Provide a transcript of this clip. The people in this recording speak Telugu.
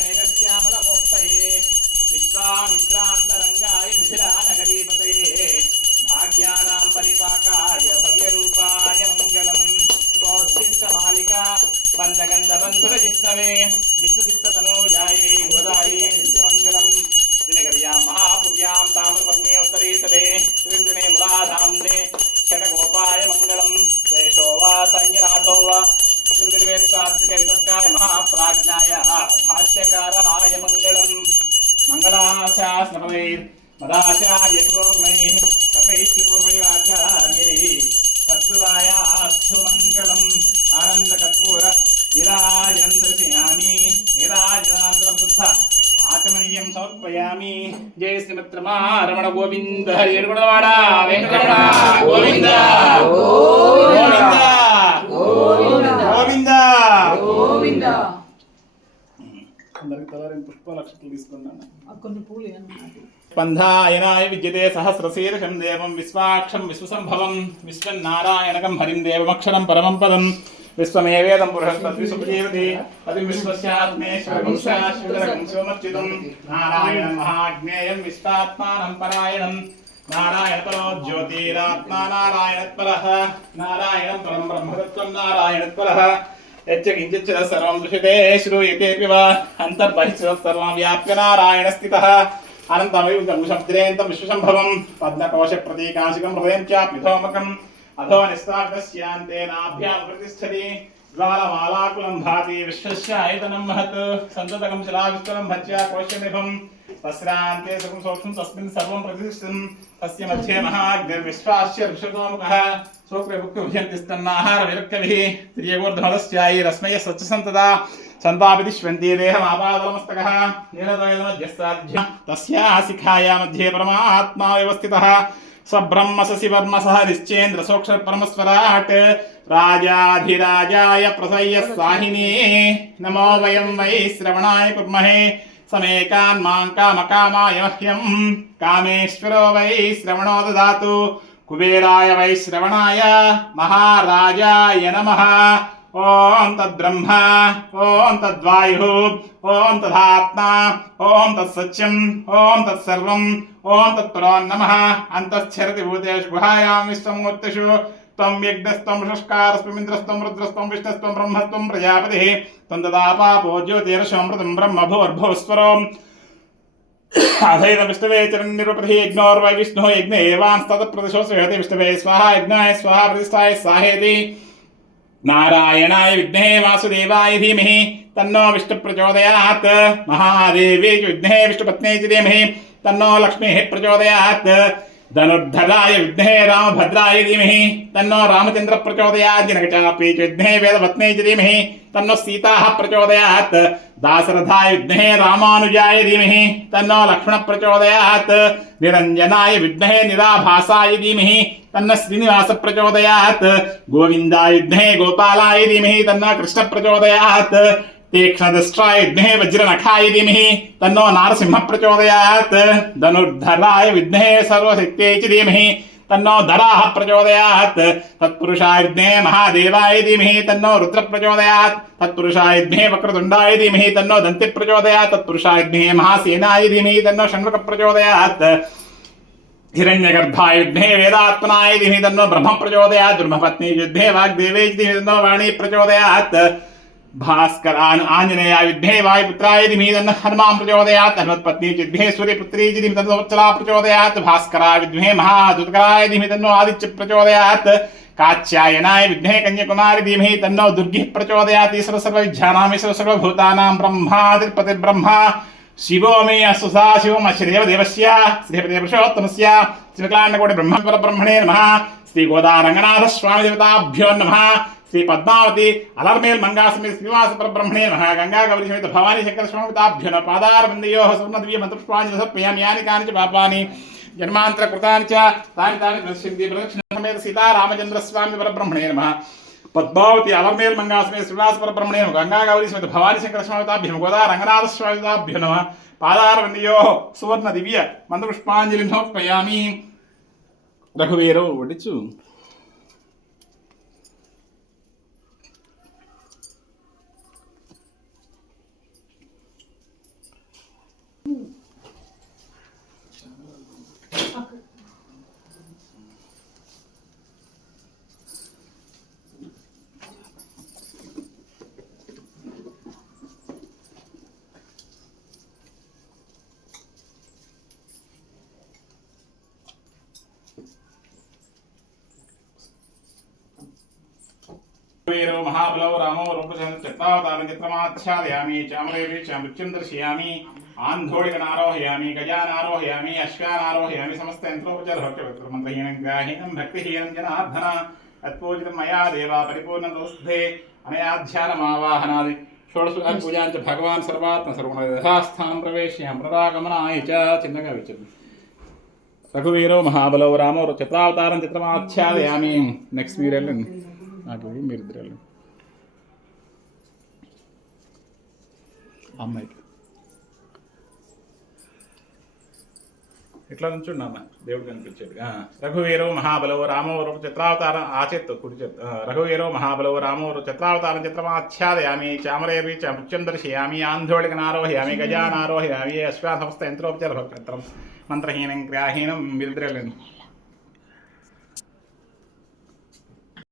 మేఘశ్యామలమూర్తయే విశ్వామిత్రాంతరంగాయ మిథిలానగరీపతయే భాగ్యానాం పరిపాకాయ భవ్యరూపాయ మంగళం స్వోత్సిష్టమాలికా బంధగంధబంధురజిష్ణవే విష్ణుచిత్తతనూజాయే గోదాయే నిత్యమంగళం దినగర్యాం మహాపుర్యాం తామ్రపర్ణే ఉత్తరేతరే త్రివిధనే ములాధామ్నే షటగోపాయ మంగళం శేషో వా సంజ్ఞనాథో వా త్రివేదాత్మికాయ మహాప్రాజ్ఞాయ భాష్యకారాయ మంగళం మంగళాశాస్త్రపదైర్ మదాచార్య పూర్వైః సర్వైశ్చూర్వైరాచార్యైః సద్గుదాయాస్తు మంగళం ఆనందకర్పూర నిరాజనం దర్శయామి నిరాజనానంతరం శుద్ధ ఆచమనీయం సమర్పయామి. జయ శ్రీమద్రమారమణ గోవింద హరి ఏడుగుణవాడ వెంకటరమణ గోవింద గోవింద గోవింద గోవింద. అందరికి తలారిని పుష్పలక్షలు తీసుకున్నాను. కొన్ని పూలు స్పంధాయనాయ విద్యతే సహస్రశీర్షం దేవం విశ్వాక్షం విశ్వసంభవం విశ్వన్నారాయణకం హరిం దేవమక్షరం పరమం పదం విశ్వమేవేదం పురుషస్తద్విసుపజీవతి పతిం విశ్వస్యాత్మేశ్వరం శాశ్వతం శివమర్చితం నారాయణం మహాజ్ఞేయం విశ్వాత్మానం పరాయణం నారాయణపరో జ్యోతిరాత్మా నారాయణత్పరః నారాయణం పరం బ్రహ్మతత్వం నారాయణత్పరః యచ్చ కించిచ్చ సర్వం దృశ్యతే శ్రూయతేపి వా అంతర్బహిః సర్వం వ్యాప్య నారాయణస్థితః అనంతమయం సముద్రేంతం విశ్వసంభవం పద్మకోశ ప్రతీకాశికం హృదయం చాప్యుధోమకం అధో నిస్తాగ్రస్యాంతేనాభ్యాం ప్రతిష్ఠతి జ్వాలమాలాకులం భాతి విశ్వస్య ఆయతనం మహత్ సంతతకం శిలావిస్తరం భజ్య కోశనిభం తస్రాంతే సకం సూక్ష్మం తస్మిన్ సర్వం ప్రతిష్ఠితం తస్య మధ్యే మహాగ్నిర్విశ్వాస్య ఋషతోముఖః సోక్రముక్తిభ్యంతిస్తన్నాహార విరక్తభిః త్రియగోర్ధమదస్యాయి సత్యసంతదా సంతాపితి శ్వంతి దేహమాపాదలమస్తకః నీలద్వయమధ్యస్థాధ్య తస్యా శిఖాయా మధ్యే పరమాత్మా వ్యవస్థితః సబ్రహ్మ శశివర్మ సహ నిశ్చేంద్ర సోక్షర పరమస్వరాట్ రాజాధిరాజాయ ప్రసయ్య సాహినే నమో వయం వై శ్రవణాయ కుర్మహే సಮೇకాన్ మాం కామకామాయ మహ్యం కామేశ్వరో వై శ్రవణో దదాతు కుబేరాయ వై శ్రవణాయ మహారాజాయ నమః. ఓం తద్బ్రహ్మ ఓం తద్వాయు ఓం తదాత్మా ఓం తత్సత్యం ఓం తత్సర్వం ఓం తత్పరో నమః. అంతశ్చరతి భూతేషు గుహాయాం విశ్వమూర్తిషు త్వం యజ్ఞస్త్వం షష్కారస్త్వమింద్రస్త్వం రుద్రస్త్వం విష్ణుస్త్వం బ్రహ్మస్త్వం ప్రజాపతిః త్వం తదాపాపో జ్యోతిరసోమృతం బ్రహ్మభూర్భువస్వరం అథైన విష్ణవే చరణనిరుపతి యజ్ఞోర్వై విష్ణుః యజ్ఞ ఏవాంస్తత్ప్రతిశోస్యతే విష్ణవే స్వాహా యజ్ఞాయ స్వాహా ప్రతిష్ఠాయ స్వాహేతి నారాయణాయ విద్మహే వాసుదేవాయ ధీమహి తన్నో విష్ణు ప్రచోదయాత్ మహాదేవీ విద్మహే విష్ణుపత్న్యై ధీమహి తన్నో లక్ష్మీ ప్రచోదయాత్ ధనుర్ధరాయ విద్మహే రామభద్రాయ ధీమహి తన్నో రామచంద్ర ప్రచోదయాత్ జనకచాపి విద్మహే వేదపత్న్యై ధీమహి తన్నో సీతా ప్రచోదయాత్ దాశరథాయ విద్మహే రామానుజాయ ధీమహి తన్నో లక్ష్మణ ప్రచోదయాత్ నిరంజనాయ విద్మహే నిరాభాసాయ ధీమహి తన్న శ్రీనివాస ప్రచోదయాత్ గోవిందాయ విద్మహే గోపాలాయ ధీమహి తన్న కృష్ణ ప్రచోదయాత్ తీక్ష్ణదృష్ట్రాయ విద్మహే వజ్రనఖాయ ధీమహి తన్నో నారసింహ ప్రచోదయాత్ ధనుర్ధరాయ విద్మహే సర్వశక్త్యై చ ధీమహి తన్నో ధరాః ప్రచోదయాత్ తత్పురుషాయ విద్మహే మహాదేవాయ ధీమహి తన్నో రుద్ర ప్రచోదయాత్ తత్పురుషాయ విద్మహే వక్రతుండాయ ధీమహి తన్నో దంతి ప్రచోదయాత్ తత్పురుషాయ విద్మహే మహాసేనాయ ధీమహి తన్నో షణ్ముఖ ప్రచోదయాత్ हिरण्यगर्भाय विद्महे वेदात्मनाय धीमहि तन्नो ब्रह्म प्रचोदयात् ब्रह्मपत्नी विद्महे वाग्देवी धीमहि तन्नो वाणी प्रचोदयात् भास्करान् आञ्जनेयाय विद्महे वायुपुत्राय धीमहि तन्नो हनुमान् प्रचोदयात् हनुमत्पत्नी विद्महे सूर्यपुत्री धीमहि तन्नो वत्सला प्रचोदयात् भास्कराय विद्महे महादुत्कराय धीमहि तन्नो आदित्य प्रचोदयात् कात्यायनाय विद्महे कन्याकुमारी धीमहि तन्नो दुर्गिः प्रचोदयात् ईश्वर सर्वविद्यानां ईश्वर सर्वभूतानां ब्रह्मादिपतिर्ब्रह्मा शिवो मे असुसा शिवम श्रीदेवदेवस्य श्रीपतिपुरुषोत्तमस्य श्रीकाण्डकोटि ब्रह्मणे नमः. श्री गोदारंगनाथ स्वामी देवताभ्यो नमः. श्री पद्मावती अलर्मेल मंगासमेत श्रीनिवास परब्रह्मणे नमः. गंगा गौरी समेत भवानी शंकर स्वामी देवताभ्यो नमः. पादारविन्दयोः स्वर्णदिव्य मंत्रपुष्पाणि समर्पयामि. यानि कानि च पापानि जन्मांतर कृतानि च तानि तानि नश्यन्ति. प्रदक्षिण समेत सीता रामचंद्र स्वामी परब्रह्मणे नमः. पद्मावती अलर्मेल मंगासमेत श्रीनिवास परब्रह्मणे नमः. गंगा गौरी समेत भवानी शंकर स्वामी देवताभ्यो नमः. गोदा रंगनाथ स्वामी देवताभ्यो नमः. पादारविन्दयोः सुवर्ण दिव्य मंत्रपुष्पाञ्जलिं समर्पयामि. रघुवीरो वडिचु వీరో మహాబలో రామో రూపచంద్రవతారం చిత్రమాచ్ఛాదయామి చామరేవి చామృత్యం దర్శయామి ఆంధోళికనారోహయామి గజానారోహయామి అశ్వానారోహయామి సమస్త యంత్రోపచారభక్తిమంత్రహీనం గ్రాహీనం భక్తిహీనం జనార్దన తత్పూజితం మయా దేవా పరిపూర్ణతోస్తే అనయాధ్యానమావాహనాది షోడశ పూజాంచ భగవాన్ సర్వాత్మ సర్వణ యథాస్థానం ప్రవేశ్యాం పునరాగమనాయ చ చిన్నగా విచ్చండి రఘువీరో మహాబలో రామో చిత్రావతారం చిత్రమాచ్ఛాదయామి నెక్స్ట్ మీరు వెళ్ళండి నాకు మీరు ఇద్దరు వెళ్ళండి అమ్మాయికి ఇట్లా నుంచుండి అమ్మ దేవుడు కనిపించేది రఘువీరో మహాబలో రామో చిత్రావతారం ఆచేత్తు కుడి చేత్తు రఘువీరో మహాబలో రామో చిత్రావతారం చిత్రమాచ్ఛాదయామి చామరేవి చామృత్యం దర్శయామి ఆంధోళికనారోహయామి గజానారోహయామి అశ్వాసమస్త యంత్రోపచార భక్తం మంత్రహీనం క్రియాహీనం మీరు ఇద్దరు వెళ్ళండి